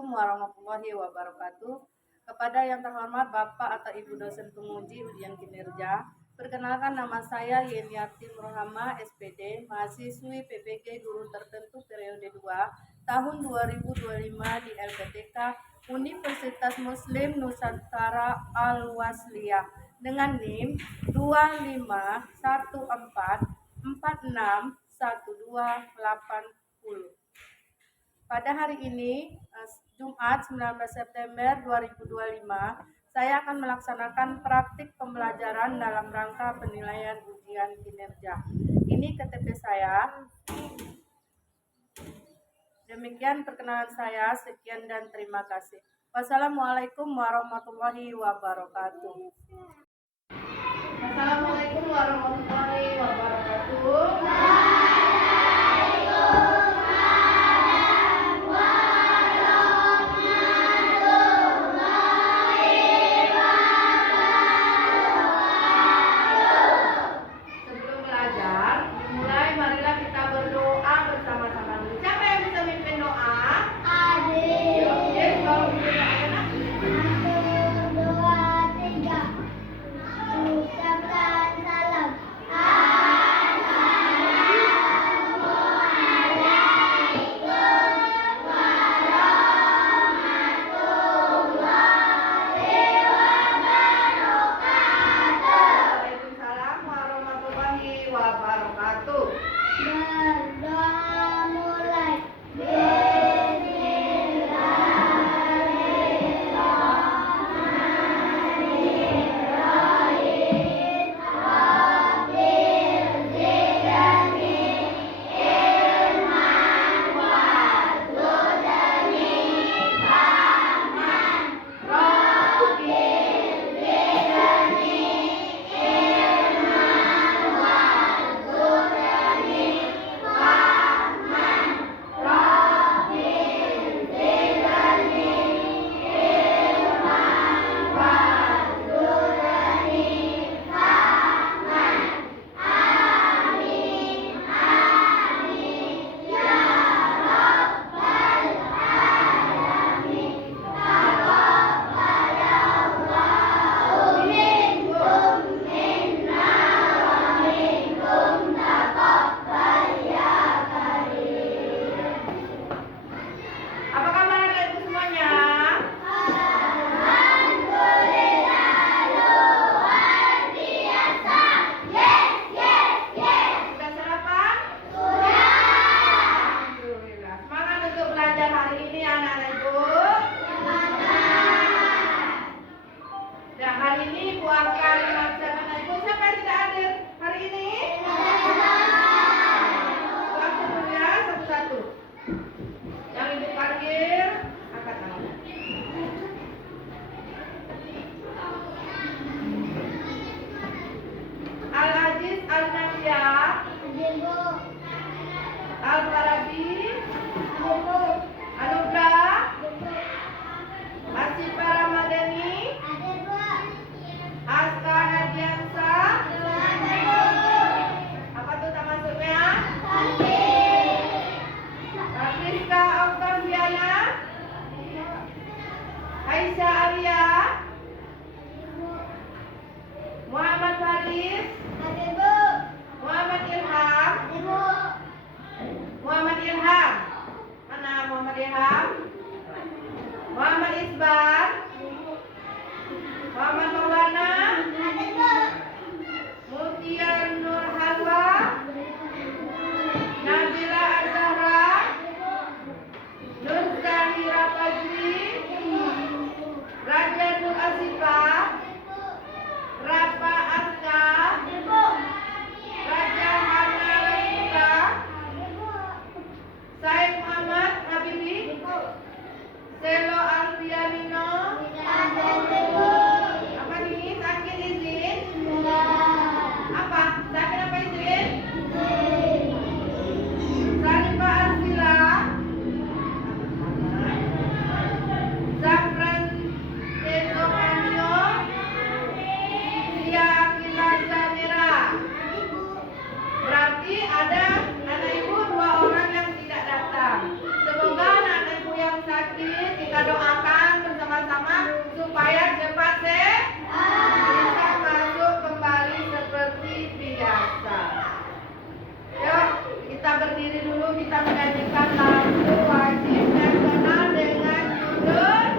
Assalamualaikum warahmatullahi wabarakatuh. Kepada yang terhormat Bapak atau Ibu dosen penguji ujian kinerja, perkenalkan nama saya Yeniati Rohama, SPD, mahasiswi PPG Guru Tertentu periode 2, tahun 2025 di LPTK Universitas Muslim Nusantara Al-Wasliyah dengan NIM 2514461280. Pada hari ini, Jumat 19 September 2025, saya akan melaksanakan praktik pembelajaran dalam rangka penilaian ujian kinerja. Ini KTP saya. Demikian perkenalan saya, sekian dan terima kasih. Wassalamualaikum warahmatullahi wabarakatuh. Assalamualaikum warahmatullahi wabarakatuh. Muhammad Isbar, Muhammad Maulana, Mutia Nur Halwa, Nabila Azhara, Nur Zahira Fajri, Raja Nur Asifa, Rafa Aska, Raja Hana Laika, Said Muhammad Habibi, Selo Alfianino, kita doakan bersama-sama supaya cepat bisa masuk kembali seperti biasa. Yuk, kita berdiri dulu, kita menyanyikan lagu wajib dan kenal dengan judul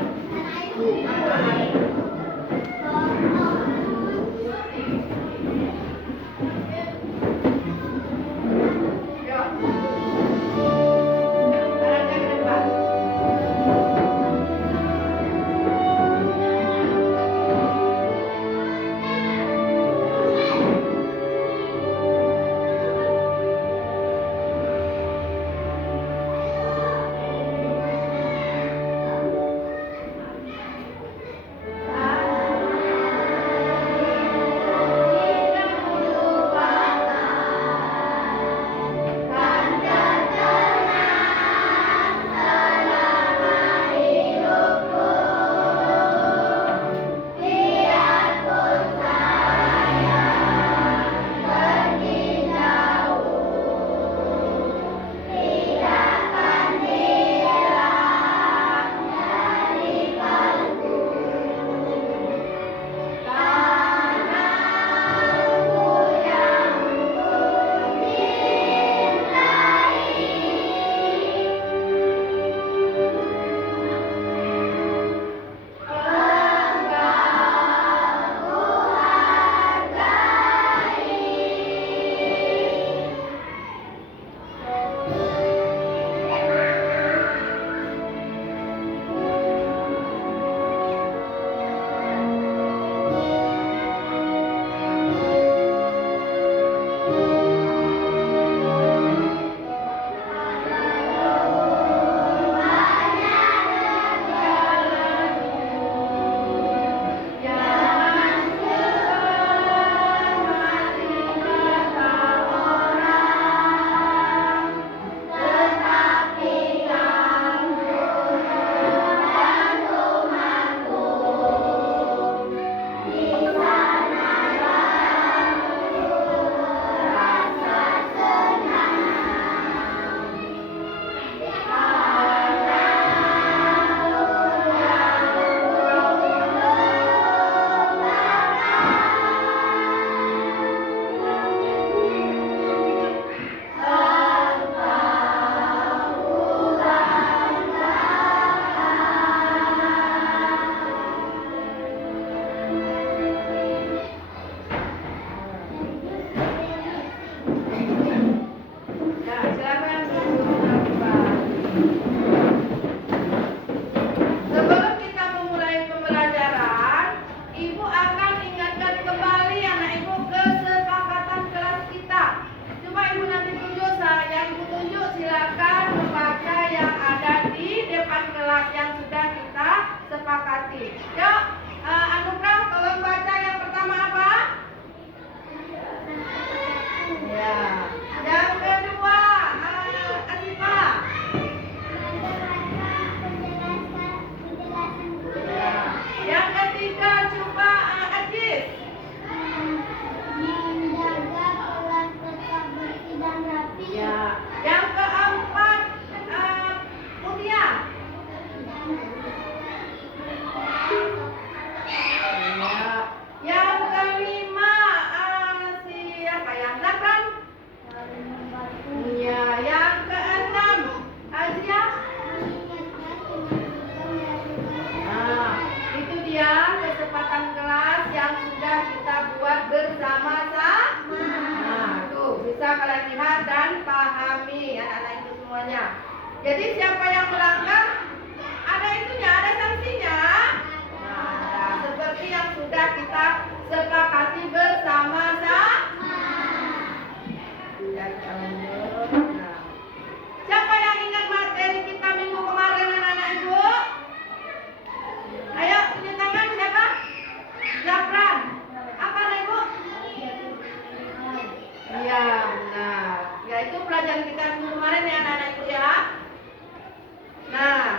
Jadi siapa yang melanggar ada itunya, ada sanksinya. Nah, seperti yang sudah kita sepakati bersama-sama. Nah, siapa yang ingat materi kita minggu kemarin anak-anak ibu? Ayo tunjuk tangan siapa? Zapran. Apa ibu? Iya, nah, yaitu pelajaran kita minggu kemarin ya anak-anak ibu ya. Nah,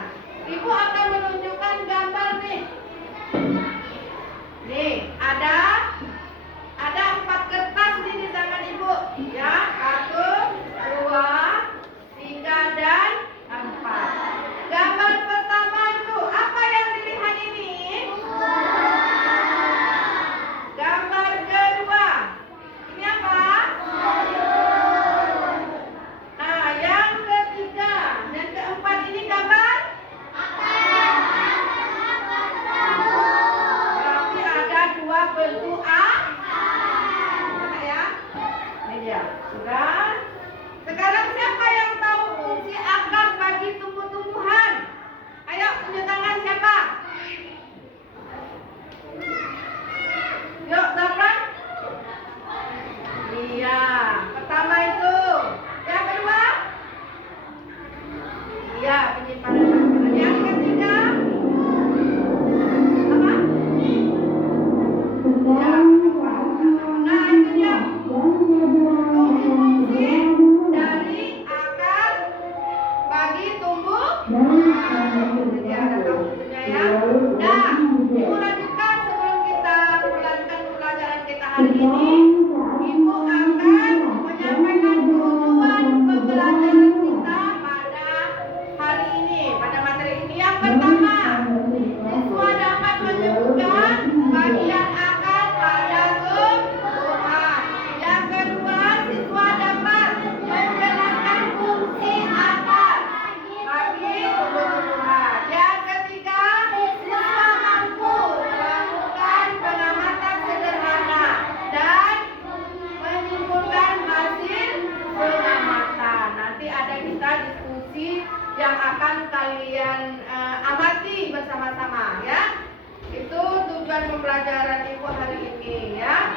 tujuan pembelajaran Ibu hari ini ya.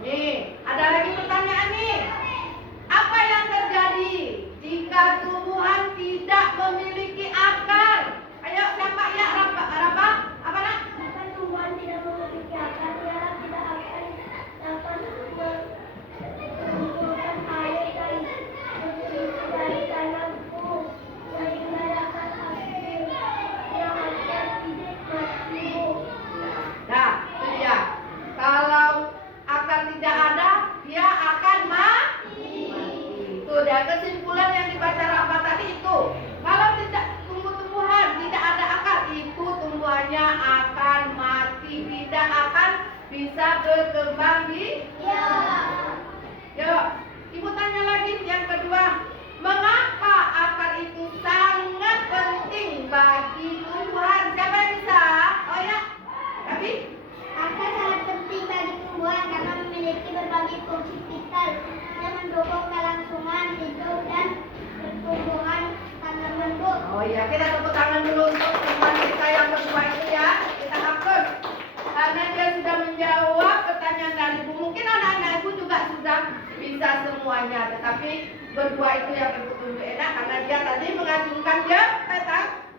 Nih, ada lagi pertanyaan nih. Apa yang terjadi jika tumbuhan tidak memiliki akar? Ayo siapa ya? Apa? Apa nak? Jika tumbuhan tidak memiliki akar, dia tidak akan dapat mengumpulkan air dari tanahku, sehingga dapat hasil yang akan mati. Nah, itu dia. Kalau akar tidak ada, dia akan mati. Itu dia kesimpulan yang dibaca Rafa tadi itu. Kalau tidak tumbuh-tumbuhan tidak ada akar, itu tumbuhannya akan mati, tidak akan bisa berkembang di. Ya. Yuk, Ibu tanya lagi yang kedua. Mengapa akar itu sangat penting bagi tumbuhan? Siapa yang bisa? Oh ya, tapi Akar sangat penting bagi tumbuhan karena memiliki berbagai fungsi vital yang mendukung kelangsungan hidup dan pertumbuhan tanaman, Bu. oh iya, kita tepuk tangan dulu untuk teman kita yang kedua itu ya. Kita hapus karena dia sudah menjawab pertanyaan dari Ibu. Mungkin anak-anak Ibu juga sudah bisa semuanya, tetapi berdua itu yang betul-betul enak karena dia tadi mengacungkan dia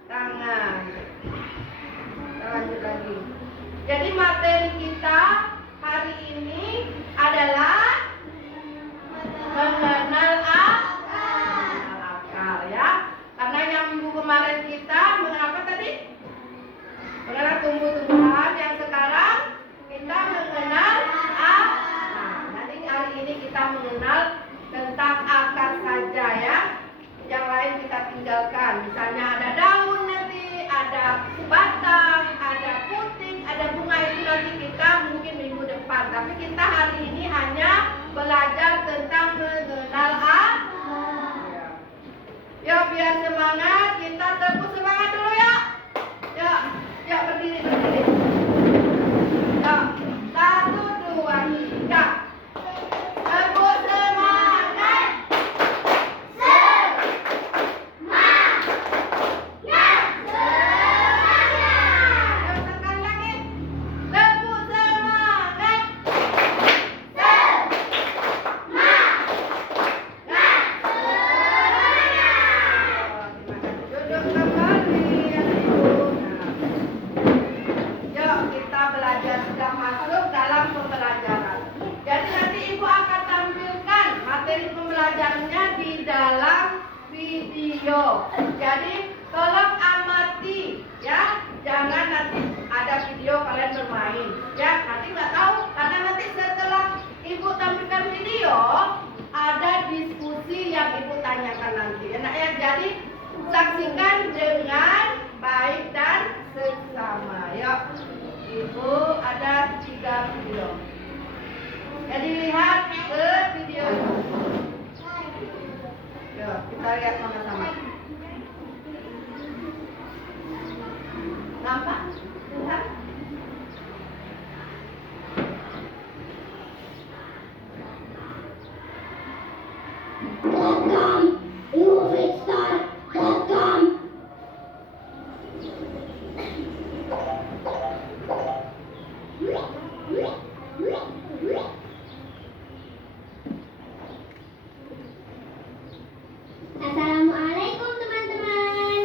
tangan. Kita lanjut lagi. Jadi materi kita hari ini adalah mengenal akar ya. Karena yang minggu kemarin kita mengenal apa tadi? Mengenal tumbuh-tumbuhan. Yang sekarang kita mengenal akar. Nah, nanti hari ini kita mengenal tentang akar saja ya. Yang lain kita tinggalkan. Misalnya ada daun nanti, ada batang, ada puting, ada bunga, itu nanti kita mungkin minggu depan. Tapi kita hari ini hanya belajar tentang mengenal akar. Yuk biar semangat, kita tepuk semangat dulu ya. Yuk berdiri. Yuk, 1, 2, 3. Tepuk semangat. Yuk sekali lagi. Tepuk semangat. Duduk kembali yang Ibu. Yuk kita belajar, sudah masuk dalam pembelajaran. Jadi nanti Ibu akan tampilkan materi pembelajarannya di dalam video. Jadi tolong amati ya, jangan nanti ada video kalian bermain. Ya nanti nggak tahu karena nanti setelah Ibu tampilkan video ada diskusi yang Ibu tanyakan nanti. Enak ya, jadi saksikan dengan baik dan seksama. Yuk, Ibu ada 3 video. Jadi lihat ke video. Yuk, kita lihat sama-sama. Nampak? Lihat. Welcome, UFitStar.com. Assalamualaikum teman-teman.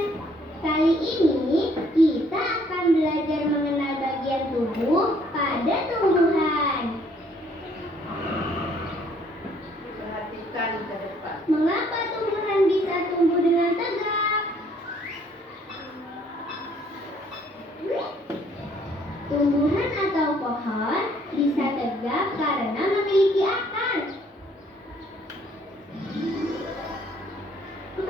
Kali ini kita akan belajar mengenal bagian tubuh pada tumbuhan. Perhatikan ke depan. Mengapa tumbuhan bisa tumbuh dengan tegak? Tumbuhan atau pohon bisa tegak karena memiliki akar.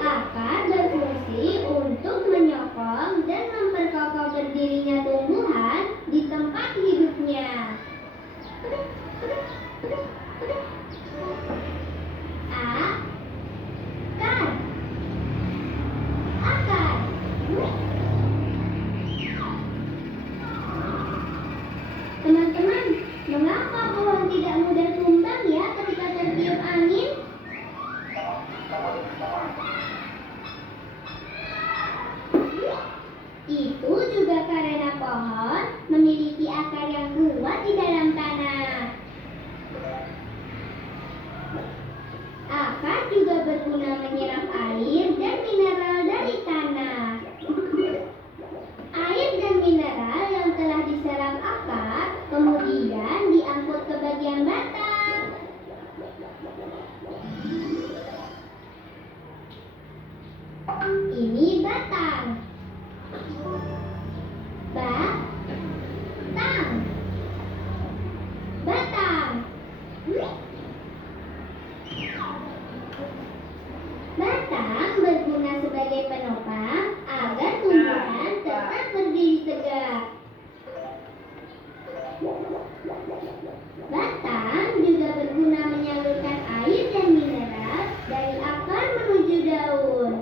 Akar berfungsi untuk menyokong dan memperkokoh berdirinya tumbuhan di tempat hidupnya. Akar. Teman-teman, mengapa pohon tidak mudah tumbang ya ketika tertiup angin? Itu juga karena pohon pohon memiliki akar yang kuat di dalam tanah. Akar juga berguna menyerap air dan mineral dari tanah. Air dan mineral yang telah diserap akar kemudian diangkut ke bagian batang. Ini batang. Batang. Batang. Batang berguna sebagai penopang agar tumbuhan tetap berdiri tegak. Batang juga berguna menyalurkan air dan mineral dari akar menuju daun.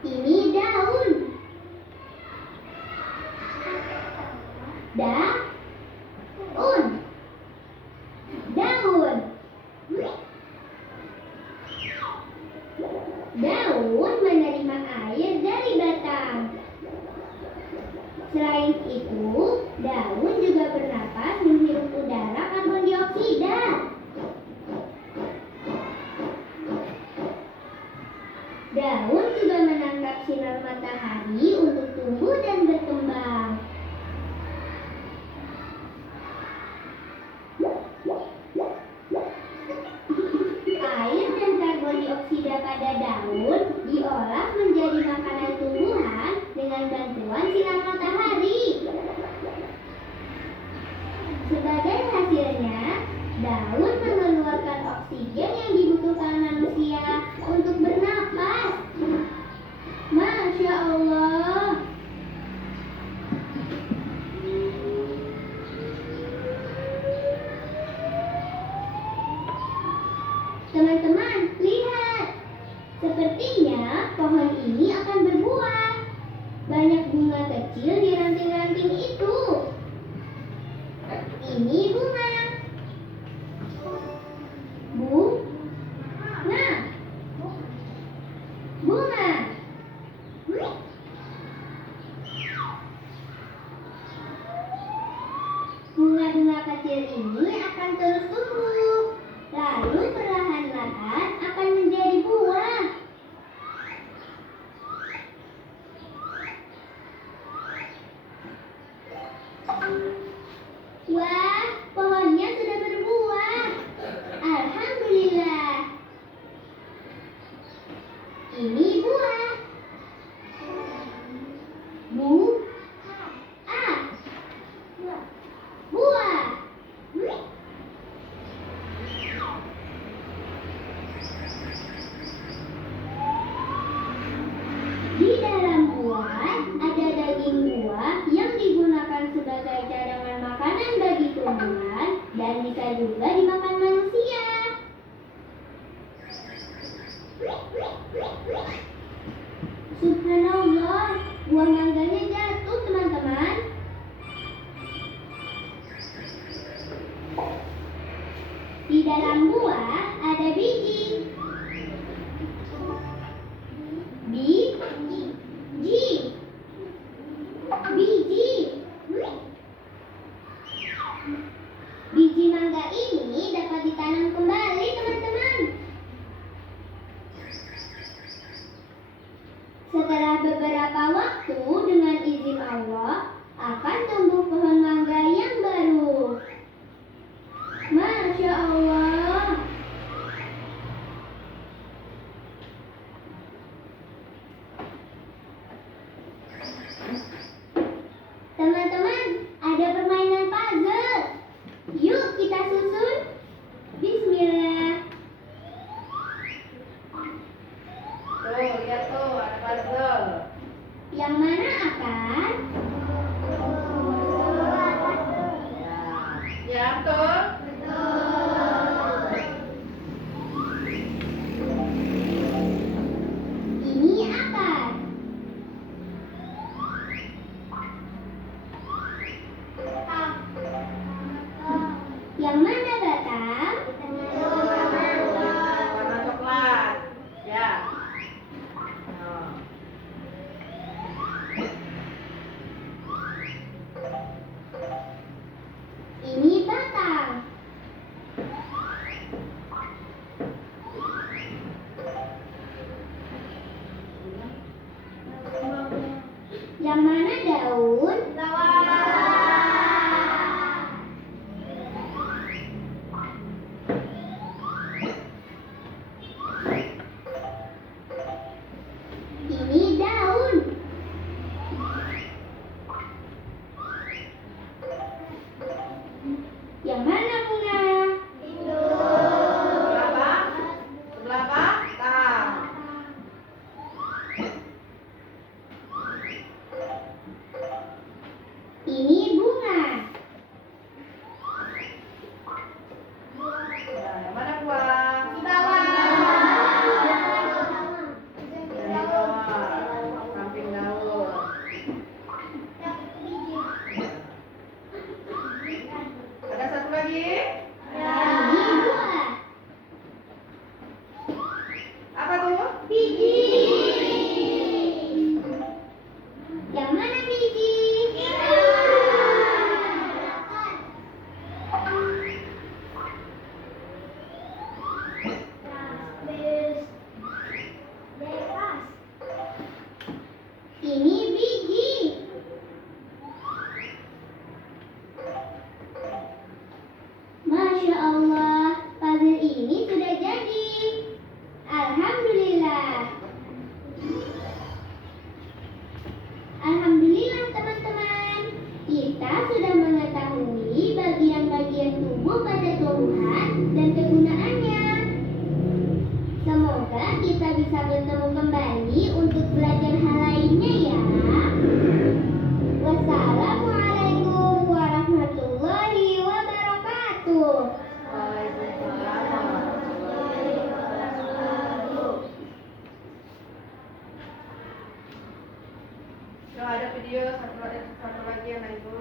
Ini daun. Daun. Daun. Daun menerima air dari batang. Selain itu, daun juga bernapas menghirup udara karbon dioksida. Daun juga menangkap sinar matahari untuk tumbuh dan berkembang. Air dan karbon dioksida pada daun diolah menjadi makanan tumbuhan dengan bantuan sinar matahari. Sebagai hasilnya, daun mengeluarkan oksigen yang dibutuhkan manusia untuk bernapas. Masya Allah. Teman-teman, lihat. Sepertinya pohon ini akan berbuah. Banyak bunga kecil di ranting-ranting itu. Ini bunga. Bunga. Bunga. Bunga-bunga kecil ini akan terus tumbuh. Lalu perlahan-lahan akan menjadi buah. Wah, pohonnya sudah berbuah. Alhamdulillah. Ini buah. Buah. Di dalam buah ada daging buah yang digunakan sebagai cadangan makanan bagi tumbuhan dan bisa juga dimakan manusia. Subhanallah, buah mangganya jatuh, teman-teman. Di dalam buah ada biji. Biji mangga ini dapat ditanam kembali, teman-teman. Setelah beberapa waktu, dengan izin Allah, akan tumbuh pohon mangga yang baru. Masya Allah. Teman-teman, ada permainan puzzle. Yuk kita susun. Bismillah. Tuh, lihat tuh, ada puzzle. Yang mana akan? Ya. Yang mana daun? Bawang. Ini daun. Yang mana bunga? Sebelah apa? Sebelah apa? Tahan. Ini bunga. Nah, yang mana buah? Di bawah. Dari bawah, samping daun. Ada satu lagi? Ini buah. Apa tuh? Biji. Yang mana biji? Ini biji. Masya Allah, puzzle ini sudah jadi. Alhamdulillah. Alhamdulillah teman-teman, kita sudah mengetahui bagian-bagian tubuh pada tumbuhan dan kegunaannya. Semoga kita bisa bertemu kembali untuk belajar hal lainnya ya. Wassalamualaikum warahmatullahi wabarakatuh. Waalaikumsalam warahmatullahi wabarakatuh. Yang ada video satu lagi yang itu.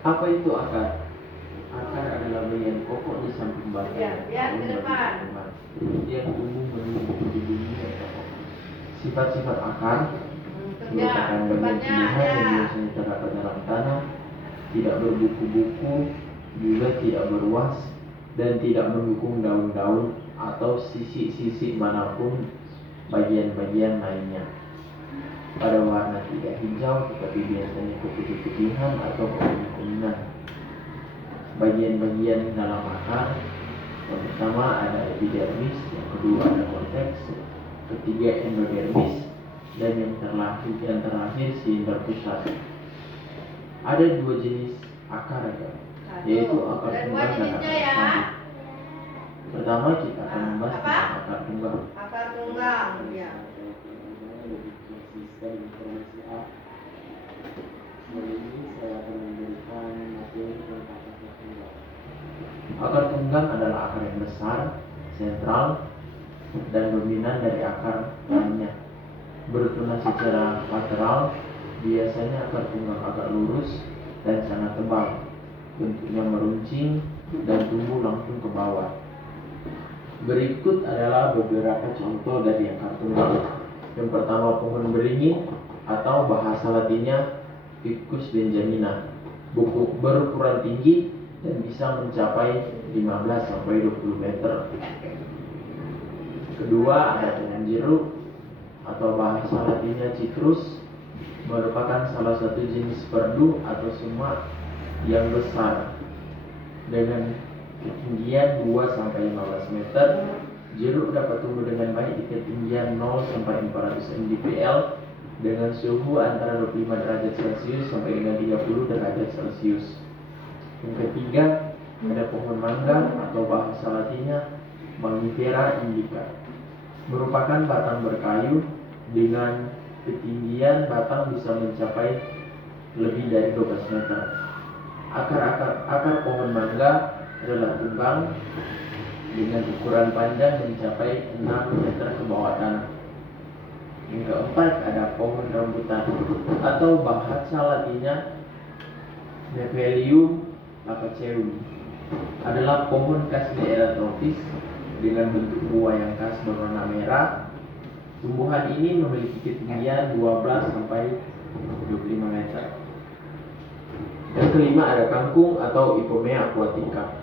Apa itu akar? Akar adalah bagian pokok di samping batang. Ya, lihat ke depan. Dia tumbuh menutup di bumi atau pokok. Sifat-sifat akar merupakan bagian tempatnya tumbuhan ada. yang biasanya terdapat dalam tanah, tidak berbuku-buku, juga tidak beruas, dan tidak mendukung daun-daun atau sisi-sisi manapun bagian-bagian lainnya. Pada warna tidak hijau tetapi biasanya keputih-putihan atau kekuningan. Bagian-bagian dalam akar yang pertama ada epidermis, yang kedua ada korteks, ketiga endodermis, dan yang terakhir silinder pusat. Ada dua jenis akar ya, yaitu akar Ada dua tunggal dan jenisnya akar ya. sambung. Pertama kita akan membahas Apa? tentang akar tunggal. Akar tunggal. Ya. Sistem informasi A. Hari ini saya akan memberikan materi tentang akar tunggal. Akar tunggal adalah akar yang besar, sentral, dan dominan dari akar lainnya. Bertunas secara lateral, biasanya akar tunggal agak lurus dan sangat tebal. Bentuknya meruncing dan tumbuh langsung ke bawah. Berikut adalah beberapa contoh dari akar tunggal. Yang pertama pohon beringin atau bahasa latinnya Ficus benjamina. Berukuran tinggi dan bisa mencapai 15 sampai 20 meter. Kedua ada pohon jeruk atau bahasa latinnya Citrus, merupakan salah satu jenis perdu atau semak yang besar dengan ketinggian 2 sampai 15 meter. Jeruk dapat tumbuh dengan baik di ketinggian 0 sampai 400 mdpl dengan suhu antara 25 derajat Celcius sampai dengan 30 derajat Celcius. Yang ketiga ada pohon mangga atau bahasa latinnya Mangifera indica, merupakan batang berkayu dengan ketinggian batang bisa mencapai lebih dari 12 meter. Akar pohon mangga adalah tunggang dengan ukuran panjang mencapai 6 meter ke bawah tanah. Yang keempat ada pohon rambutan atau bahasa latinnya Nephelium lacaceum, adalah pohon khas daerah tropis dengan bentuk buah yang khas berwarna merah. Tumbuhan ini memiliki ketinggian 12 sampai 25 meter. Yang kelima ada kangkung atau Ipomea aquatica.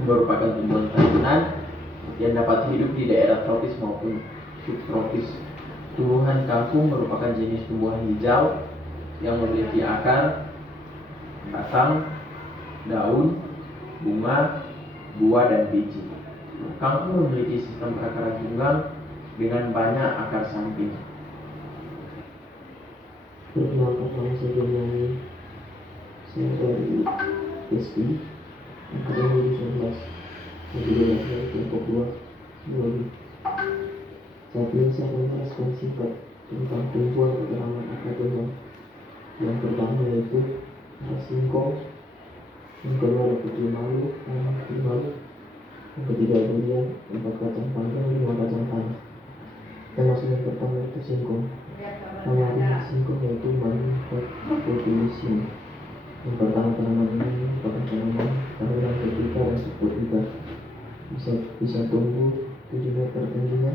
merupakan tumbuhan tahunan yang dapat hidup di daerah tropis maupun subtropis. Tumbuhan kangkung merupakan jenis tumbuhan hijau yang memiliki akar, batang, daun, bunga, buah, dan biji. Kangkung memiliki sistem perakaran tunggal dengan banyak akar samping. Perkenalkan, nama saya Daniel. Saya dari SI Angkatan 2019 yang 12 dari kelompok 2 Saat ini saya akan merespon singkat tentang tumbuhan keterangan akademik. Yang pertama yaitu ada singkong, yang kedua ada putri malu, yang ketiga durian, 4 kacang panjang, 5 kacang tanah. Kita masuk yang pertama yaitu singkong. Nama artinya singkong yaitu manfaat potilisium. Yang pertama, tanaman ini merupakan tanaman tahunan vertikal dan subvertikal. Bisa tumbuh 7 meter tingginya.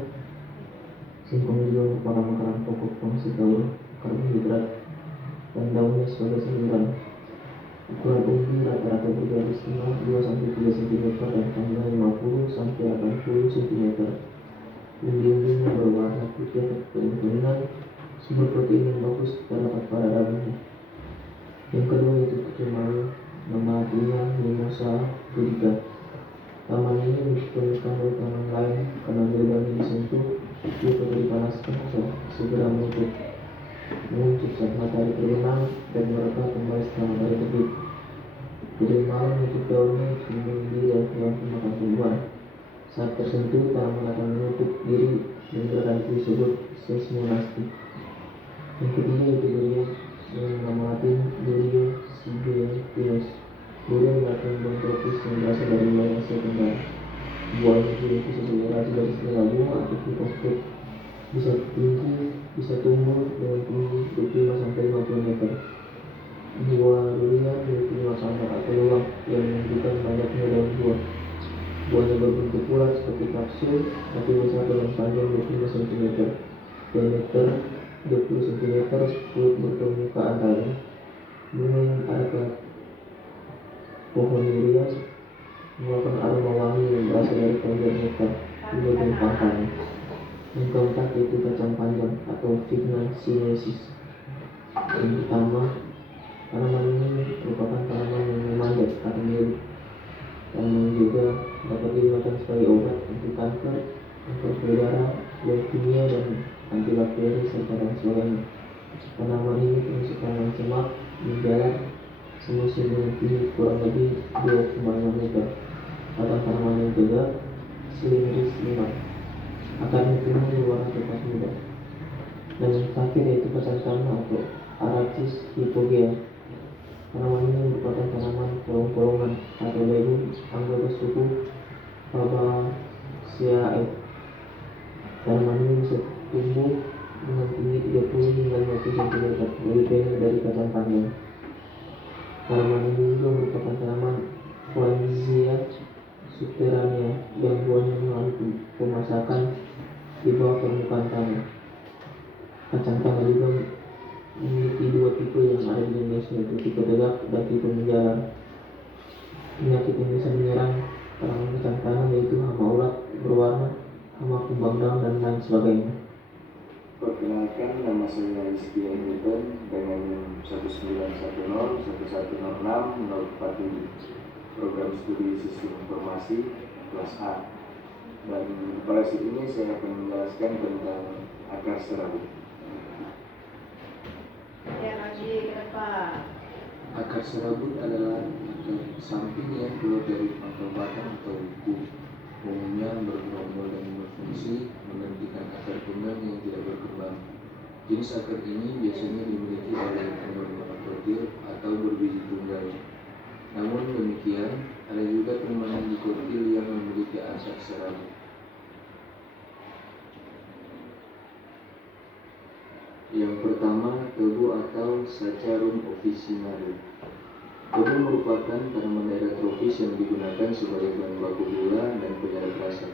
Singkong juga merupakan makanan pokok fungsi karbohidrat dan daunnya sebagai sayuran. Ukuran umbi rata-rata bergaris tengah 2-3 cm dan panjang 50 sampai 80 cm. Umbi-umbinya berwarna putih atau kekuningan. Sumber protein yang bagus terdapat pada daunnya. Yang kedua yaitu putri malu. Nama artinya Mimosa pudica. Taman ini diperlukan oleh tanaman lain karena gagalnya disentuh, dia perlu dipanaskan segera mengucuk saat matahari terbenam dan mereka kembali setelah matahari terbit. Putri malu menutup daunnya melindungi diri dari hewan pemakan tumbuhan. Saat tersentuh, tanaman akan menutup diri dan gerakan itu disebut seismonasti. Yang ketiga yaitu durian dengan nama latin Durio sibetinus. Durian merupakan buah tropis yang berasal dari wilayah Asia Tenggara. Buahnya memiliki seselerasi dari istilah bunga atau fitosfat. Bisa tinggi, bisa tumbuh dengan tinggi 25-50 meter. Buah durian memiliki 5 kamar atau lubang yang menunjukkan banyaknya daun buah. Buahnya berbentuk bulat seperti kapsul, tapi besar dan panjang 25 cm, diameter 20 cm, 10 berpermukaan tali. Bunga yang ada pohon durian mengeluarkan aroma wangi yang berasal dari kelenjar nektar di bagian pangkalnya. Yang keempat yaitu kacang panjang atau Vigna sinensis. Yang pertama, tanaman ini merupakan tanaman yang memanjat atau mirip. Tanaman juga dapat digunakan sebagai obat anti kanker payudara, leukemia, dan antibakteri serta lain sebagainya. Tanaman ini termasuk tanaman semak, menjalar, semusim dengan tinggi kurang lebih 2,6 meter. Batang tanaman yang tegak, silindris 5. Akarnya tumbuh berwarna coklat muda. Dan yang terakhir yaitu kacang tanah atau Arachis hypogea. Tanaman ini merupakan tanaman polong-polongan atau legum anggota suku Fabaceae. Tanaman ini bisa tumbuh dengan tinggi 30 hingga 50 cm, lebih pendek dari kacang panjang. Tanaman ini juga merupakan tanaman Franzia subterranea yang buahnya melalui pemasakan di bawah permukaan tanah. Kacang tanah juga memiliki 2 tipe yang ada di Indonesia, yaitu tipe tegak dan tipe menjalar. Penyakit yang bisa menyerang tanaman kacang tanah yaitu hama ulat berwarna, hama kumbang daun, dan lain sebagainya. Perkenalkan, nama saya Rizky Newton dengan 1910106 menempati program studi sistem informasi kelas A. Dan pada saat ini saya akan menjelaskan tentang akar serabut. Ya, lagi ke depan. Akar serabut adalah akar samping yang keluar dari pangkal batang atau buku. Umumnya bergerombol dan berfungsi menggantikan akar tunggal yang tidak berkembang. Jenis akar ini biasanya dimiliki oleh tanaman monokotil atau berbiji tunggal. Namun demikian, ada juga tanaman dikotil yang memiliki akar serabut. Yang pertama, tebu atau Saccharum officinarum. Tebu merupakan tanaman daerah tropis yang digunakan sebagai bahan baku gula dan penyedap rasa.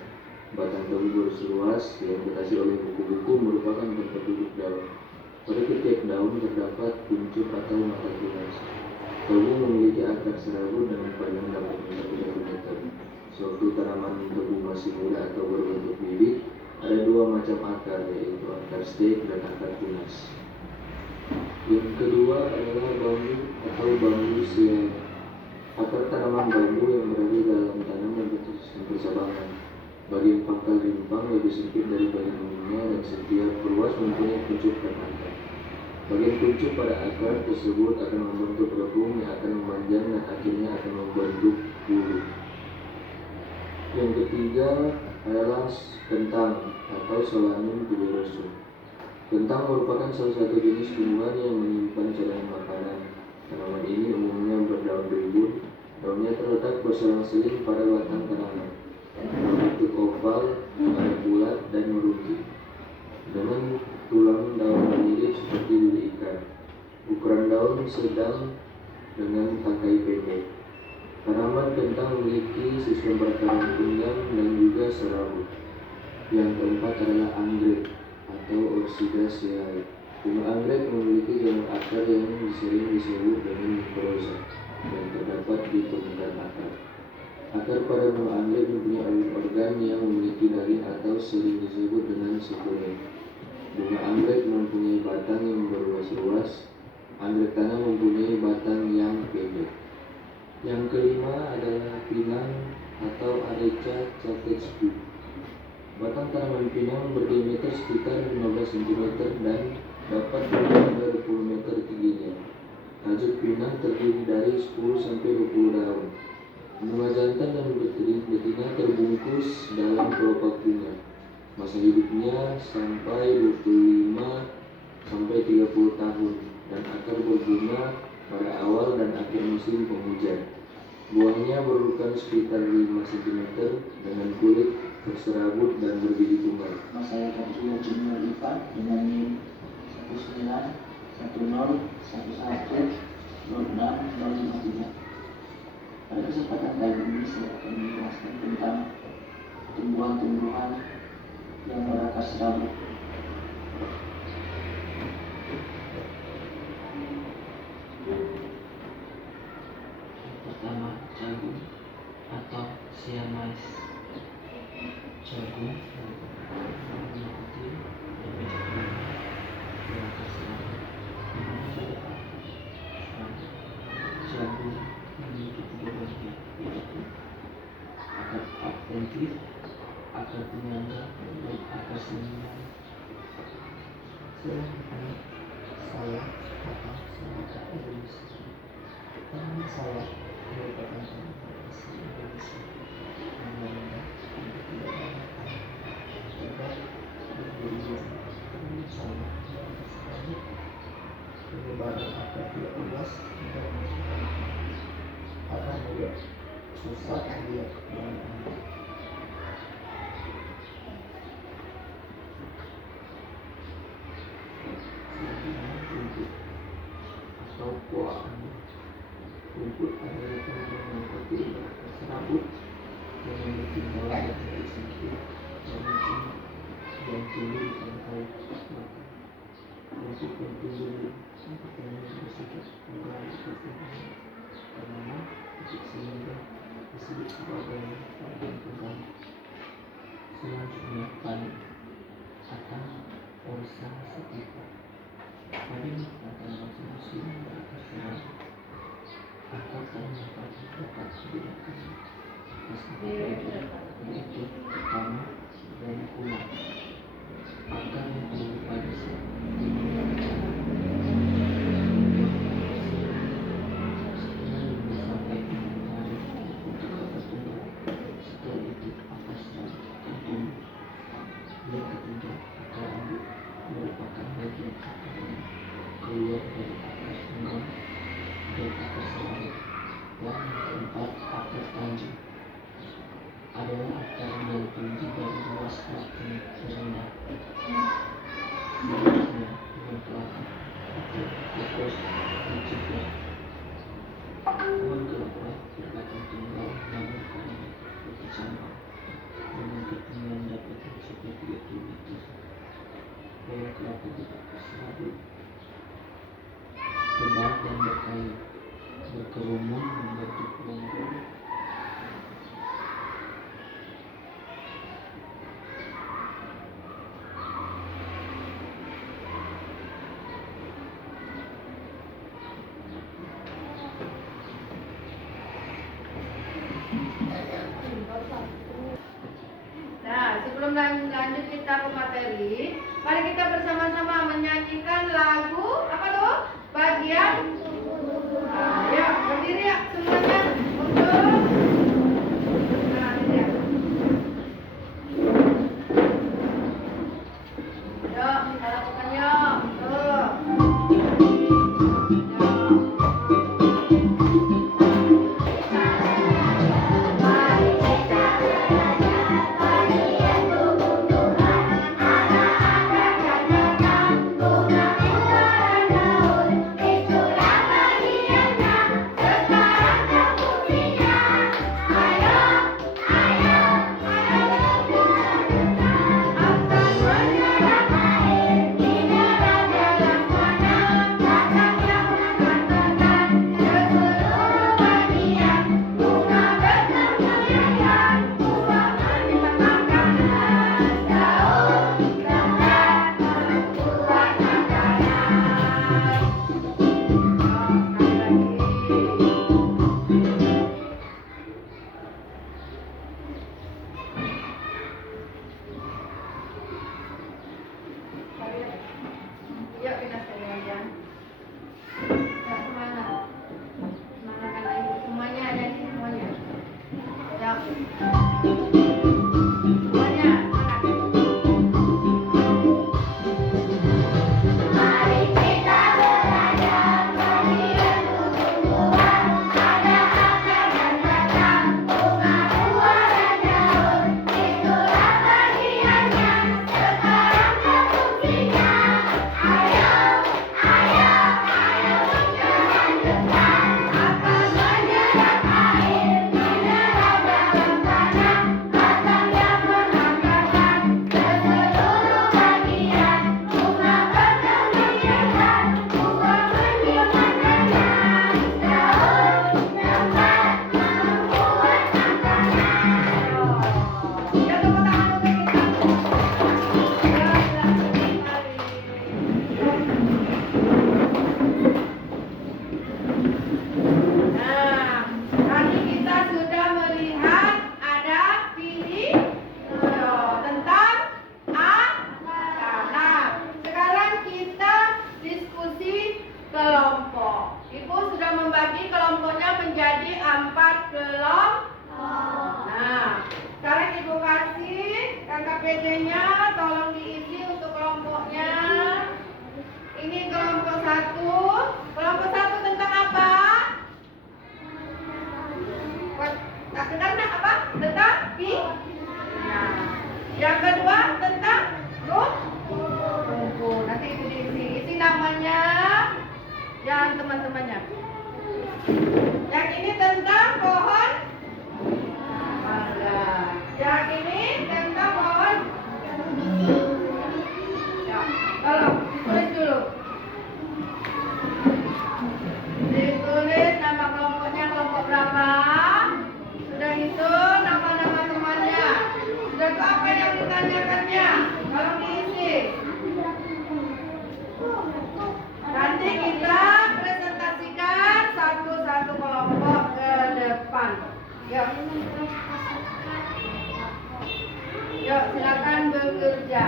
Batang tebu berusia luas yang dibatasi oleh buku-buku merupakan tempat duduk daun. Pada setiap daun terdapat kuncup atau mata tunas. Tebu memiliki akar serabut dengan panjang dapat mencapai 1 meter. tanaman tebu masih muda atau berbentuk bibit, ada dua macam akar, yaitu akar stek dan akar tunas. Yang kedua adalah bambu atau bambu siam. Akar tanaman bambu yang berada dalam tanah membentuk sistem percabangan. Bagian pangkal rimpang lebih sempit dari bagian umumnya dan setiap ruas mempunyai kuncup dan akar. Bagian kuncup pada akar tersebut akan membentuk rebung yang akan memanjang dan akhirnya akan membentuk bulu. Yang ketiga adalah kentang atau Solanum tuberosum. Kentang merupakan salah satu jenis tumbuhan yang menyimpan cadangan makanan. Tanaman ini umumnya berdaun rimbun, daunnya terletak berselang-seling pada batang tanaman, berbentuk oval, pada bulat dan meruncing, dengan tulang daun mirip seperti duri ikan. Ukuran daun sedang dengan tangkai pendek. Tanaman kentang memiliki sistem perakaran tunggang dan juga serabut. Yang keempat adalah anggrek atau Orchidaceae. Bunga anggrek memiliki jamur akar yang sering disebut dengan mikroza dan terdapat di permukaan akar. Akar pada bunga anggrek mempunyai organ yang memiliki daging atau sering disebut dengan sekulen. Bunga anggrek mempunyai batang yang berluas-luas. Anggrek tanah mempunyai batang yang pendek. Yang kelima adalah pinang atau Areca catechu. Batang tanaman pinang berdiameter sekitar 15 cm dan dapat hingga 20 meter tingginya. Tajuk pinang terdiri dari 10-20 daun. Bunga jantan dan betina terbungkus dalam kelopak bunga. Masa hidupnya sampai 25-30 tahun dan akar berbunga pada awal dan akhir musim penghujan. Buahnya berukuran sekitar 5 cm dengan kulit berserabut dan berbiji tunggal. Saya Abdullah Junior Ivan dengan NIM 191106053. Pada kesempatan kali ini saya akan menjelaskan tentang tumbuhan-tumbuhan yang berakar serabut. Pertama, jagung atau siamais. Jagung warna putih berakar serabut. Jagung memiliki tiga bagian, yaitu akar adventif, akar penyangga, dan akar seniman. Selanjutnya, salak atau salak Indonesia. Tanaman salak merupakan tanaman asli Indonesia yang rendah dan tidak banyak terdapat berburu tanaman salak berakar serabut. Penyebaran akar tidak luas dan akar muda susah dilihat dengan mudah. Selanjutnya, rumput atau poa angin. Rumput adalah tanaman yang kopi berakar serabut yang memiliki daun yang tidak sempit, runcing, dan tumbuh di tangkai batang. Rumput yang tumbuh sampai tumbuh bersifat tunggal atau tumbuhan tanaman titik sehingga disebut sebagai bagian tunggal. Selanjutnya, padi atau Orsa sativa. Padi merupakan tanaman musim berakar serabut. Akar tanaman padi dapat digunakan atas empat bagian, yaitu pertama, daun kulat. Akar yang tumbuh pada Yang ketiga, akar rambut merupakan bagian akar yang keluar dari akar senggon dan akar serabut. Dan yang keempat, akar tanjung adalah akar yang tinggi dan luas batang rendah. Nah, sebelum lanjut kita ke materi, mari kita bersama-sama menyanyikan lagu apa tuh? Bagian. Ya, berdiri ya semuanya untuk. Nah, ini ya. Yuk, kita lakukan yuk. Tuh. Yuk kita sekali aja. Yuk semangat. Semangatkan lagi. Semuanya ada di semuanya. Yuk. Semuanya semangat. Mari kita belajar meniru tumbuhan, ada akar dan batang, bunga, buah dan daun. Itulah bagiannya, sekarang ke fungsinya. Ayo, ayo, ayo berjalan depan, akan menyerap air, mineral dalam tanah, batangnya menghangatkan seluruh bagian, bunga berkeliaran, buah menyumbangkan, daun dapat membuat makanan. Ya, tepuk tangan untuk kita. Ya, nah, tadi kita sudah melihat ada video tentang anak. Sekarang kita diskusi kelompok. Ibu sudah membagi kelompoknya menjadi 4 kelompok. Nah, sekarang Ibu kasih KKPD-nya, tolong diisi untuk kelompoknya. Ini kelompok 1. Kelompok 1 tentang apa? Tentang apa? Tentang nah, yang kedua tentang rumput. Nanti Ibu diisi. Isi namanya dan teman-temannya. Yang ini tentang pohon mangga. Yang ini tentang pohon. Ya, tolong tulis dulu. Ditulis nama kelompoknya kelompok berapa. Sudah itu nama-nama temannya. Sudah itu apa yang ditanyakannya. Tolong diisi. Nanti kita presentasikan satu-satu kelompok ke depan. Yuk. Yuk, silakan bekerja.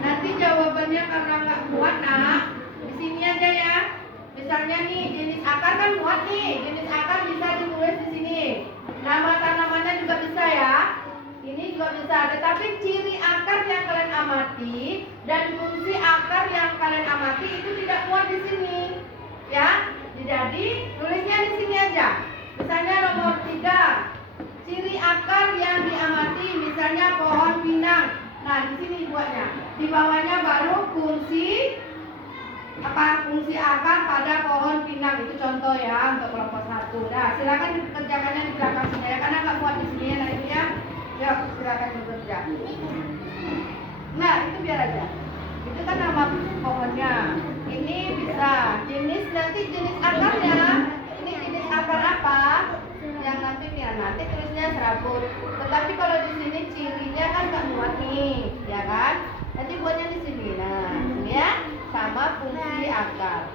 Nanti jawabannya karena nggak muat nak, di sini aja ya. Misalnya nih jenis akar kan muat nih, jenis akar bisa ditulis di sini. Nama tanamannya juga bisa ya. Ini juga bisa. Tetapi ciri akar yang kalian amati dan fungsi akar yang kalian amati itu tidak muat di sini, ya. Jadi tulisnya di sini aja. Misalnya nomor 3, ciri akar yang diamati, misalnya pohon pinang. Nah, di sini buatnya. Di bawahnya baru fungsi fungsi akar pada pohon pinang. Itu contoh ya untuk kelompok 1. Nah, silakan dikerjakannya di belakang sini ya, karena nggak muat di sini ya nanti ya. Yuk, silakan bekerja. Nah, itu biar aja. Itu kan nama pohonnya. Ini bisa nanti jenis akarnya. Ini jenis akar apa? Yang nanti nanti tulisnya serabut. Tetapi kalau di sini cirinya kan nggak muat nih, ya kan? Nanti buatnya di sini. Nah, ini ya, sama fungsi akar.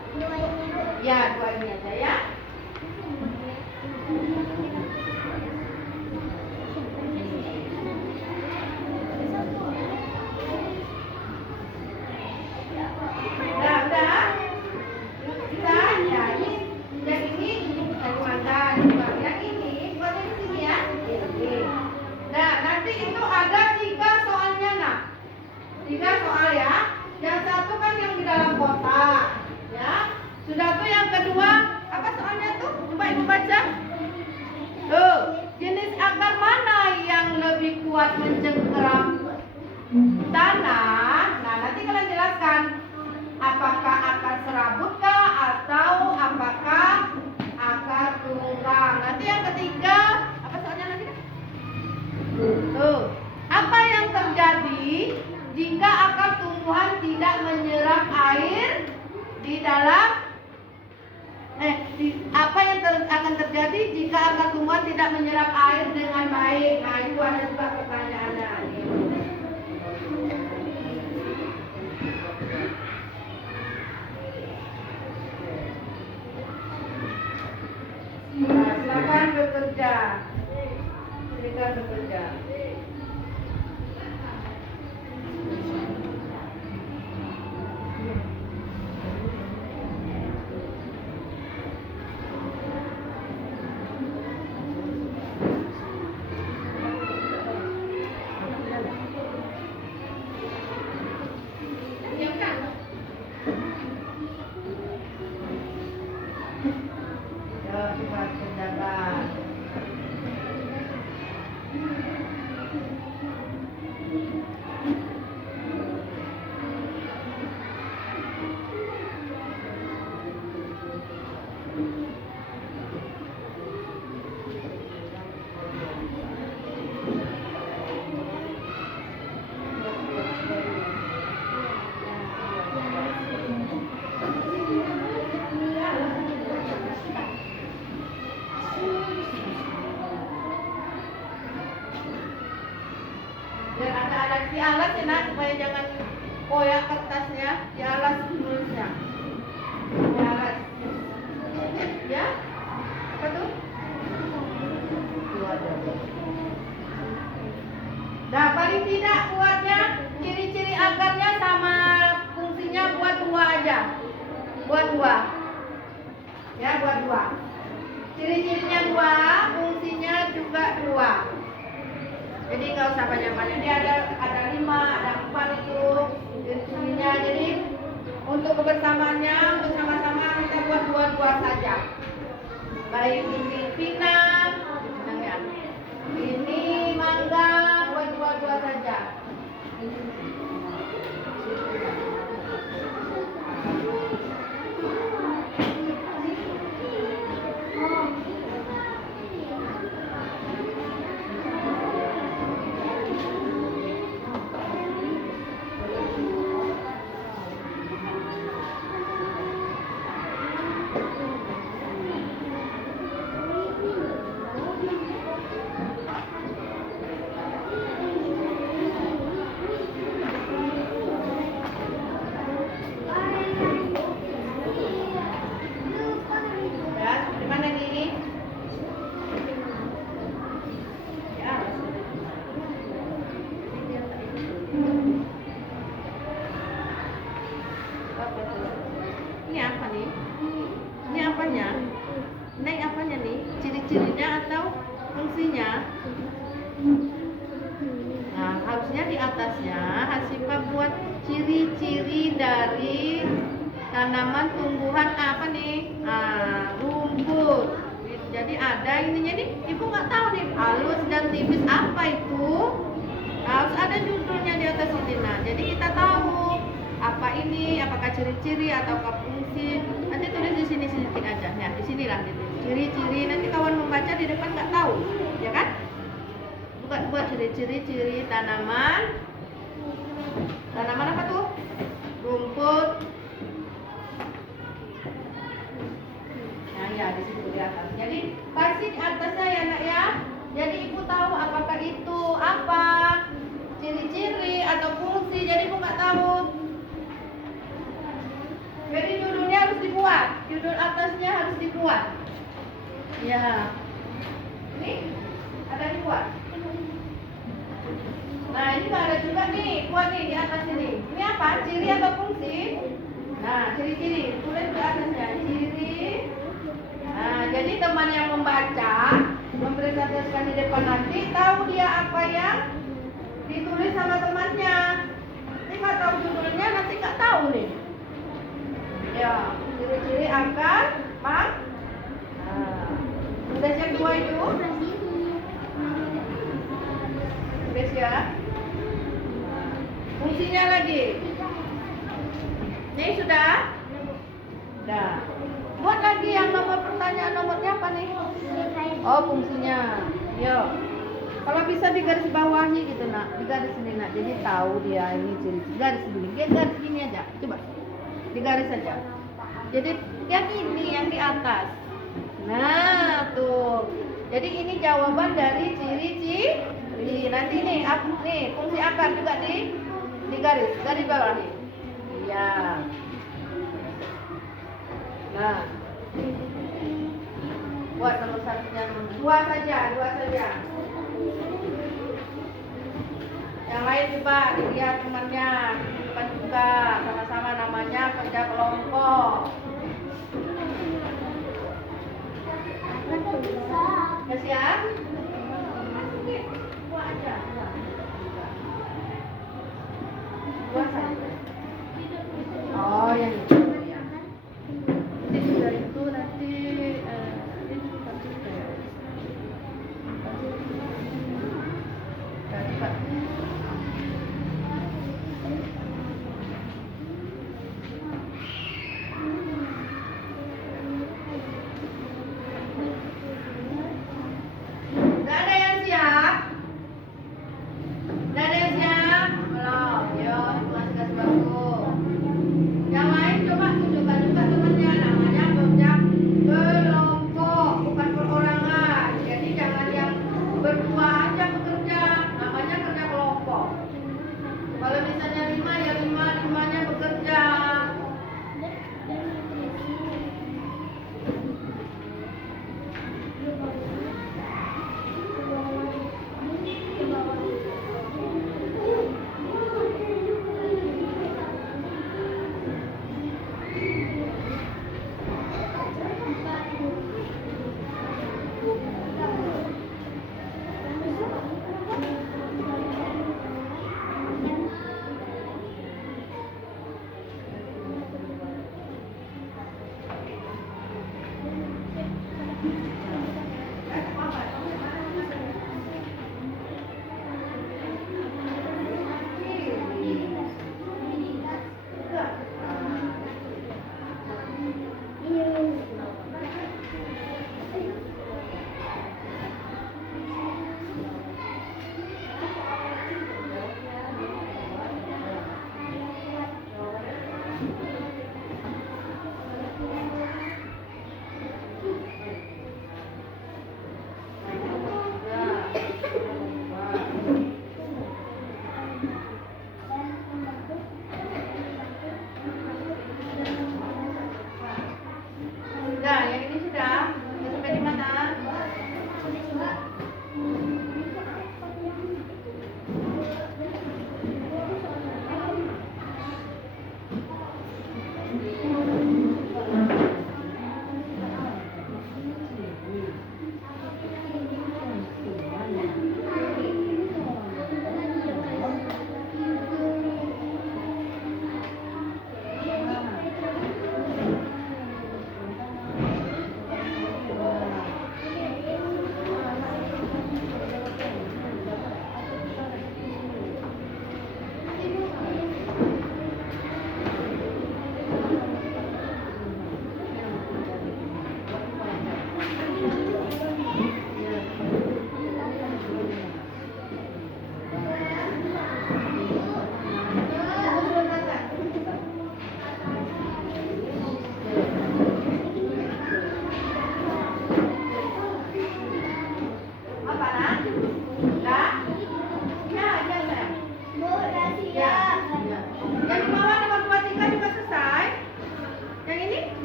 Ya, 2 ini aja ya. Udah. Bisa ya, yang ini Kalimantan. Yang ini buatnya di sini ya. Oke. Nah, nanti itu ada 3 soalnya nak. 3 soal ya. Yang 1 kan yang di dalam kotak, ya. Sudah tuh yang kedua, apa soalnya tuh? Coba ibu baca. Tuh, jenis akar mana yang lebih kuat mencengkeram tanah? Nah, nanti kalian jelaskan. Apakah akar serabut kah atau apakah akar tunggang? Nanti yang ketiga, apa soalnya nanti? Tuh, apa yang terjadi jika akar tumbuhan tidak menyerap air di dalam apa yang akan terjadi jika akar tumbuhan tidak menyerap air dengan baik? Nah, itu ada juga pertanyaannya. Nah, silakan bekerja. Silakan bekerja. Coba kerjakan. Biar ada di alas ya nak, supaya jangan koyak kertasnya, di alas tulisnya. Di alas. Ya? Apa tuh? Nah, paling tidak buatnya ciri-ciri akarnya sama fungsinya buat 2 aja. Buat 2. Ya, buat 2. Ciri-cirinya 2, fungsinya juga 2. Jadi nggak usah banyak-banyak. Ini ada 5, ada 4 itu ciri-cirinya. Jadi untuk kebersamaannya, untuk sama-sama kita buat 2 saja. Baik ini pinang ya. Ini mangga, buat 2 saja. Ini apa nih? Ini apanya? Ini apanya nih? Ciri-cirinya atau fungsinya? Nah, harusnya di atasnya Hasifah buat ciri-ciri dari tanaman tumbuhan apa nih? Rumput. Jadi ada ininya nih. Ibu nggak tahu nih, halus dan tipis apa itu? Harus ada judulnya di atas ini. Nah, jadi kita tahu apa ini, apakah ciri-ciri ataukah fungsi. Nanti tulis di sini sedikit aja. Nah, di sinilah ciri-ciri. Nanti kawan membaca di depan nggak tahu, ya kan? Buat ciri-ciri tanaman. Tanaman apa tuh? Rumput. Nah ya, di situ di atas. Jadi pasti di atasnya ya nak ya. Jadi ibu tahu apakah itu apa ciri-ciri atau fungsi. Jadi ibu nggak tahu. Jadi judulnya harus dibuat. Judul atasnya harus dibuat. Ya. Ini ada dibuat. Nah ini ada juga nih, buat nih di atas ini. Ini apa? Ciri atau fungsi? Nah ciri-ciri, tulis di atasnya ciri. Nah jadi teman yang membaca, mempresentasikan di depan nanti tahu dia apa yang ditulis sama temannya. Ini nggak tahu judulnya, nanti nggak tahu nih. Ya, ciri-ciri akan Nah, udah siap dua itu? Udah siap? Fungsinya lagi. Ini sudah? Sudah. Buat lagi yang nomor pertanyaan nomornya apa nih? Oh, fungsinya. Yuk. Kalau bisa digaris bawahi gitu nak, digaris ini nak. Jadi tahu dia ini ciri-ciri. Garis begini. Dia garis gini aja. Coba. Digaris saja. Jadi yang ini yang di atas. Nah, tuh. Jadi ini jawaban dari ciri-ciri. Nanti nih, fungsi akar juga digaris, garis bawah nih. Iya. Nah. Buat nomor satunya, dua saja. Yang lain coba dilihat temannya, bukan juga sama-sama namanya kerja kelompok. Ya siap? Dua aja. Dua saja. Oh yang itu ya. Nanti sudah itu nanti ini bukan juga ya. Coba.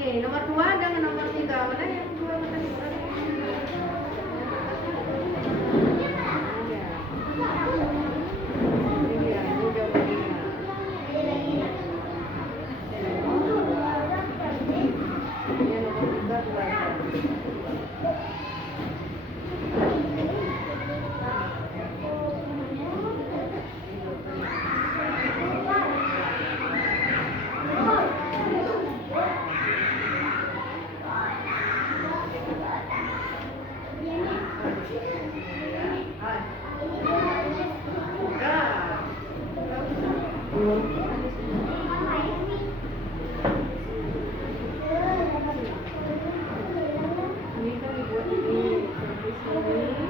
Oke, nomor 2 dengan nomor 3. Mana yang 2? Mana yang 2? Ini kan dibuat ini seperti sini.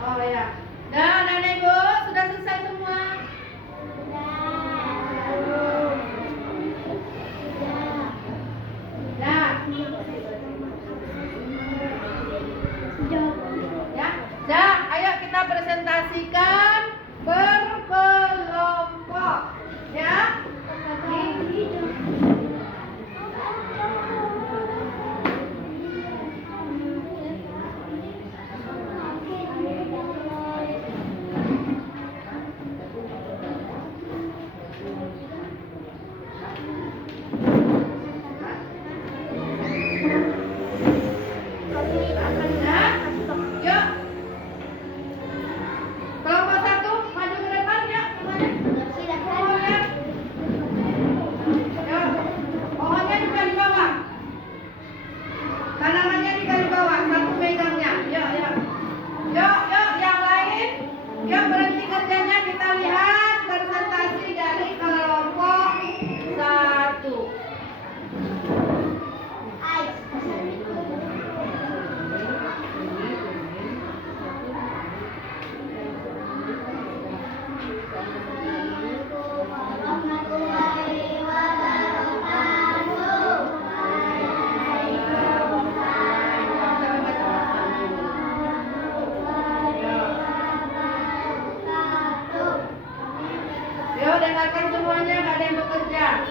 Oh ya. Dan anak ibu sudah selesai semua. Ya, ayo kita presentasikan berkelompok. Ya. Yuk. Kelompok 1 maju ke depan ya semuanya. Yuk. Pohonnya juga di bawah. Tanamannya juga di bawah. Satu megangnya. Yuk, yuk. Yuk, yuk yang lain. Yuk berhenti kerjanya, kita lihat presentasi dari kelompok 1. Yuk dengarkan semuanya, gak ada yang bekerja.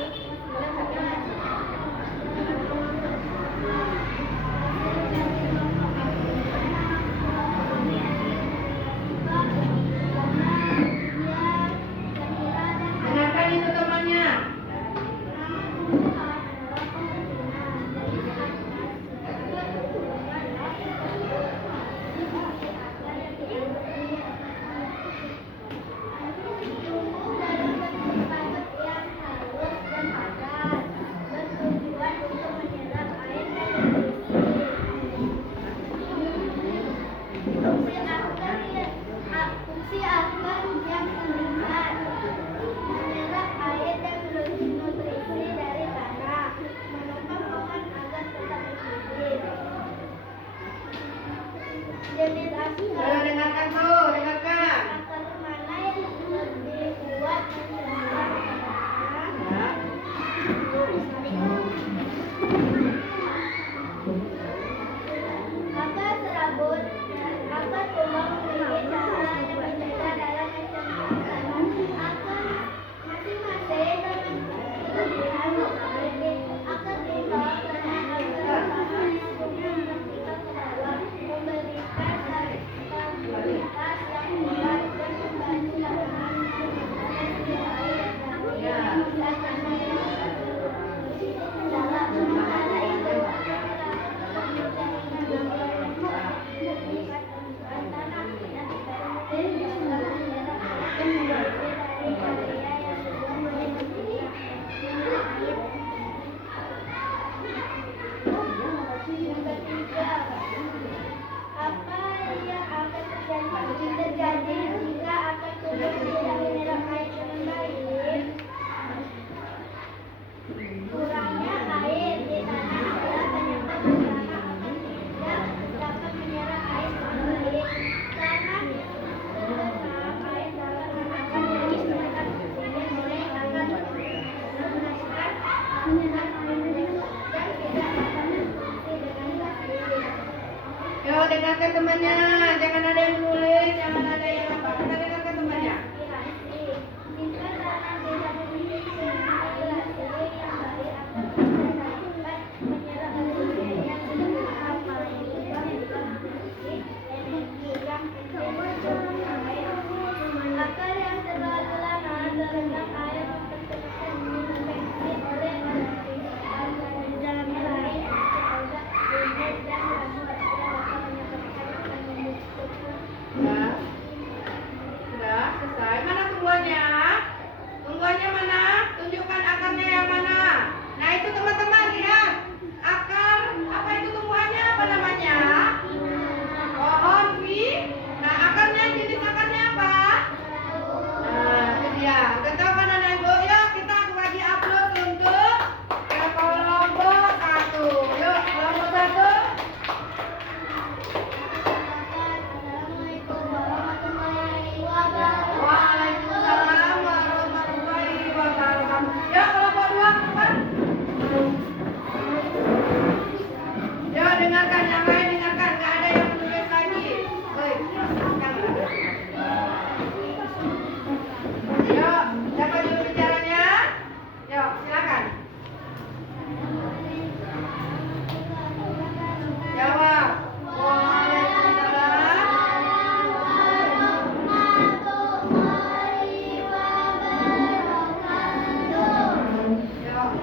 Dengarkan itu temannya. temannya, jangan ada yang nulis, jangan ada yang apa. Kita dengarkan temannya. Akar yang terlalu lama terendam air mempercepat menginfeksi oleh bakteri di dalam air. Sudah? Sudah selesai. Mana tumbuhannya? Tumbuhannya mana? Tunjukkan akarnya yang mana. Nah itu teman-teman lihat. Akar, apa itu tumbuhannya? Apa namanya? Pohon wi. Nah akarnya, jenis akarnya apa? Nah itu dia. Udah tahu kan anak ibu? Yuk kita lagi upload untuk kelompok 1. Yuk kelompok 1. Assalamualaikum warahmatullahi wabarakatuh. Waalaikumsalam warahmatullahi wabarakatuh. Ya kelompok 2 keluar. Ya dengarkan yang lain, dengarkan. Gak ada yang menulis lagi. Woi, jangan. Yuk, siapa dulu bicaranya? Yuk, silakan. Jawab. Waalaikumsalam. Yuk.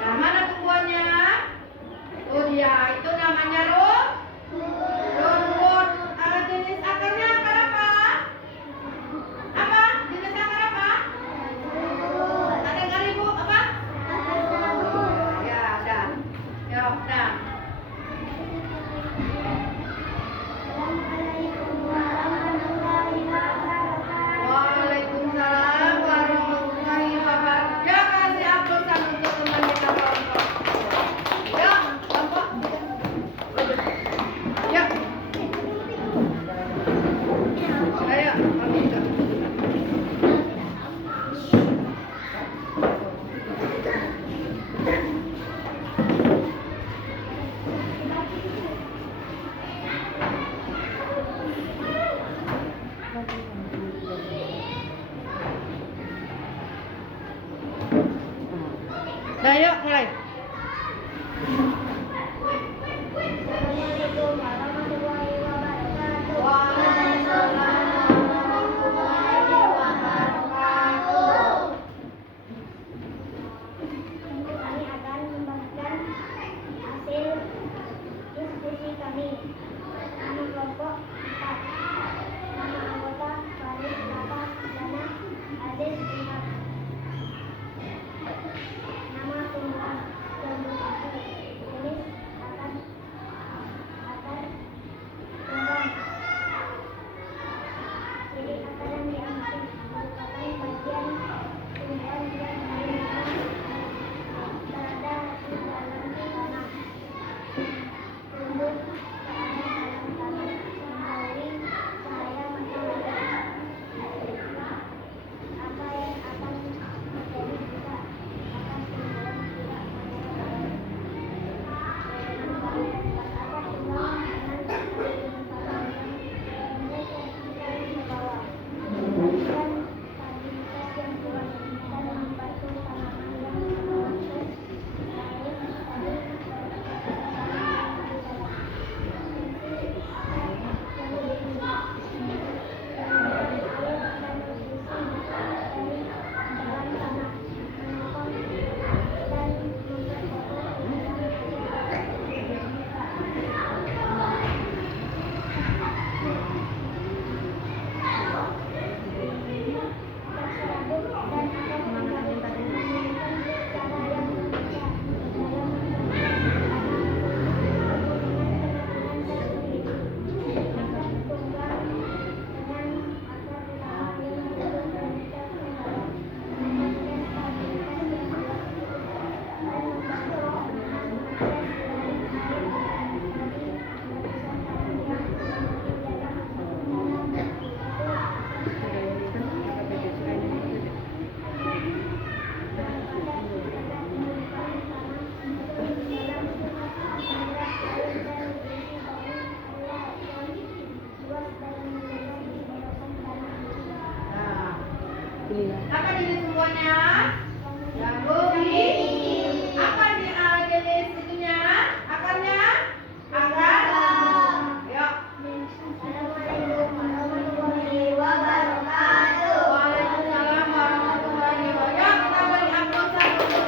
Nah, mana tumbuhannya? Oh dia, itu namanya rumput. Jenis akarnya akar apa? Apa? Jenis akar apa? Ada nggak ibu? Apa? Ya, ada. Yuk, dah. Waalaikumsalam warahmatullahi wabarakatuh. Ya, kasih uploadan untuk teman kita kelompok. Ya, kelompok. Apa ini semuanya? Jambu ini. Apa nih jenis itunya? Akarnya? Akar. Yuk. Waalaikumsalam warahmatullahi wabarakatuh. Yuk kita beri aplausan untuk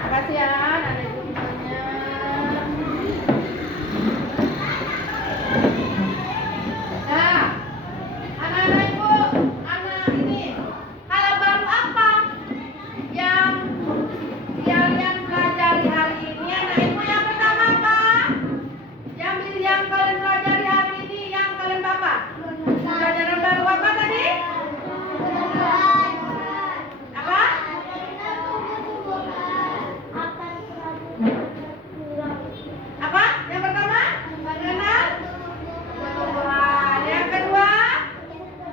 makasih ya, ada ibu ibunya. Nah, anak-anak ibu, anak ini hal baru apa yang kalian pelajari hari ini? Anak ibu yang pertama apa? Yang kalian pelajari hari ini, yang kalian apa? Pelajaran baru apa tadi? Apa? Apa? Yang pertama? Mengenal tumbuhan. Yang kedua?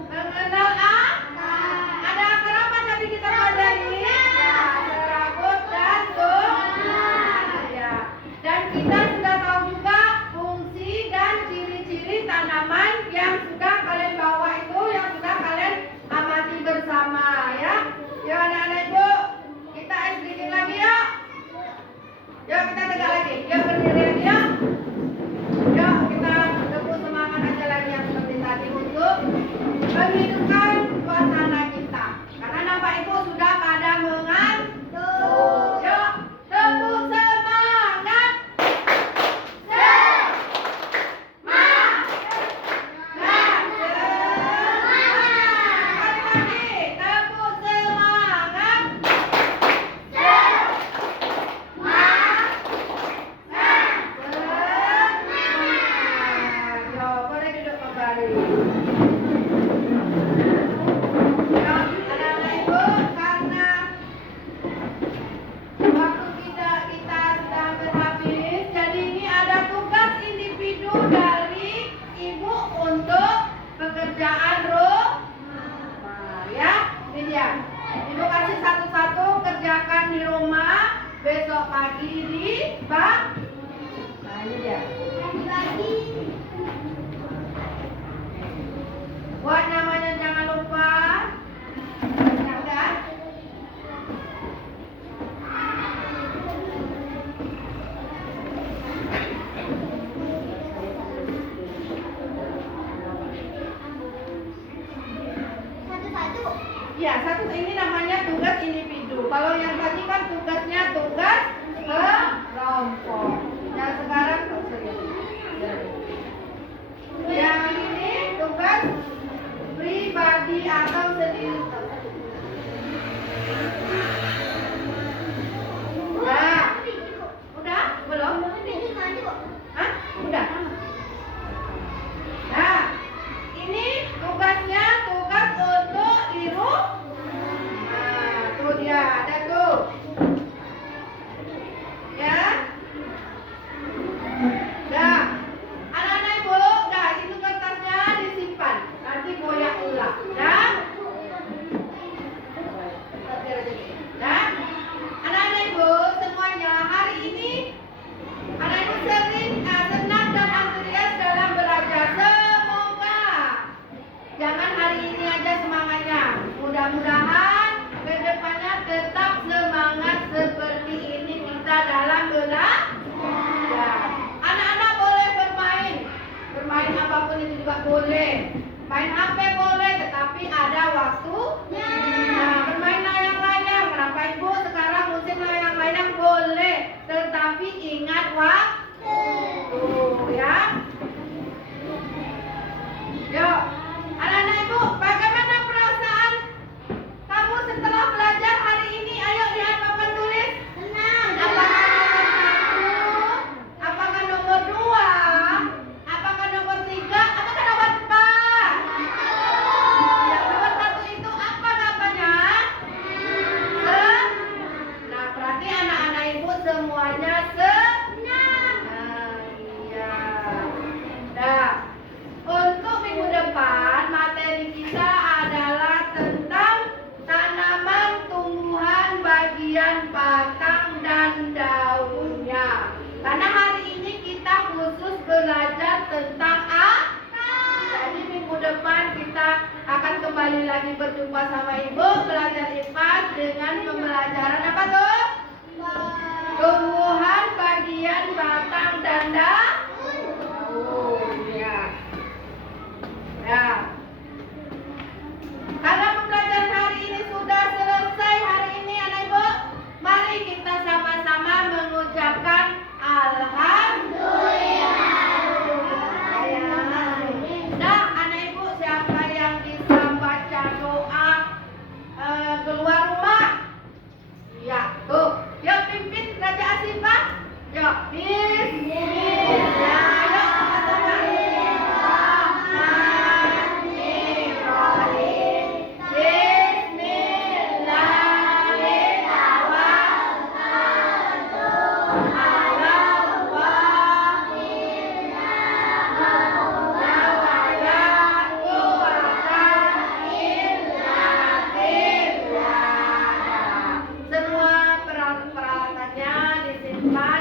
Mengenal ada akar apa tadi kita pelajari? Ya, serabut dan ya. Dan kita sudah tahu juga fungsi dan ciri-ciri tanaman yang sudah kalian bawa itu, yang sudah kalian amati bersama ya. Yuk anak-anak ibu, kita explain lagi yuk. Yuk kita tegak lagi, yuk berdiri lagi yuk. Yuk kita tepuk semangat aja lagi yang seperti tadi untuk menghidupkan suasana kita. Karena nampak ibu sudah pada mengantuk. Yuk tepuk semangat. Sekali lagi, tepuk semangat. Yo, boleh duduk kembali. Yo, anak-anak ibu, karena waktu kita sedang berhabis, jadi ini ada tugas individu dari ibu untuk pekerjaan rumah. Ya, ini dia. Ibu kasih satu-satu kerjakan di rumah, besok pagi di bank. Nah, ini dia. Buat namanya jangan lupa. Ya udah. Satu-satu. Ya, satu ini namanya tugas individu. Kalau yang tadi kan tugasnya tugas kelompok. Yang sekarang yang ini tugas pribadi atau sendiri. Nah, udah? Belum? Hah? Udah? Nah, ini tugasnya tugas untuk di rumah. Nah, tuh dia, ada tuh. Ya. Dah. Anak-anak ibu, dah itu kertasnya disimpan. Nanti goyak ulang. Dah. Dah. Anak-anak ibu semuanya hari ini anak ibu senang dan antusias dalam belajar. Semoga jangan hari ini aja semangatnya. Mudah-mudahan kedepannya tetap semangat seperti ini kita dalam belajar. Anak-anak boleh bermain apapun itu juga boleh. Main HP boleh, tetapi ada waktunya. Nah, bermain layang-layang. Kenapa ibu sekarang musim layang-layang boleh, tetapi ingat waktu. Ya. Yuk, anak-anak ibu, bagaimana perasaan kamu setelah belajar hari ini? Ayo lihat papan tulis. Senang. Apakah nomor 1? Apakah nomor 2? Apakah nomor 3? Apakah nomor 4? Yang nomor 1 itu apa namanya? Nah, berarti anak-anak ibu semuanya senang. lagi berjumpa sama Ibu belajar IPA dengan pembelajaran apa tuh? Tumbuhan bagian batang dan daun. Ya. Ya. Karena pembelajaran hari ini sudah selesai hari ini anak Ibu, mari kita sama-sama mengucapkan alhamdulillah. Nah, anak Ibu siapa yang bisa baca doa keluar rumah? Ya, tuh. Yuk pimpin Raja Asifah. Yuk, bismillah. Yuk, sama-sama. Bismillahirrahmanirrahim. Semua peralatannya disimpan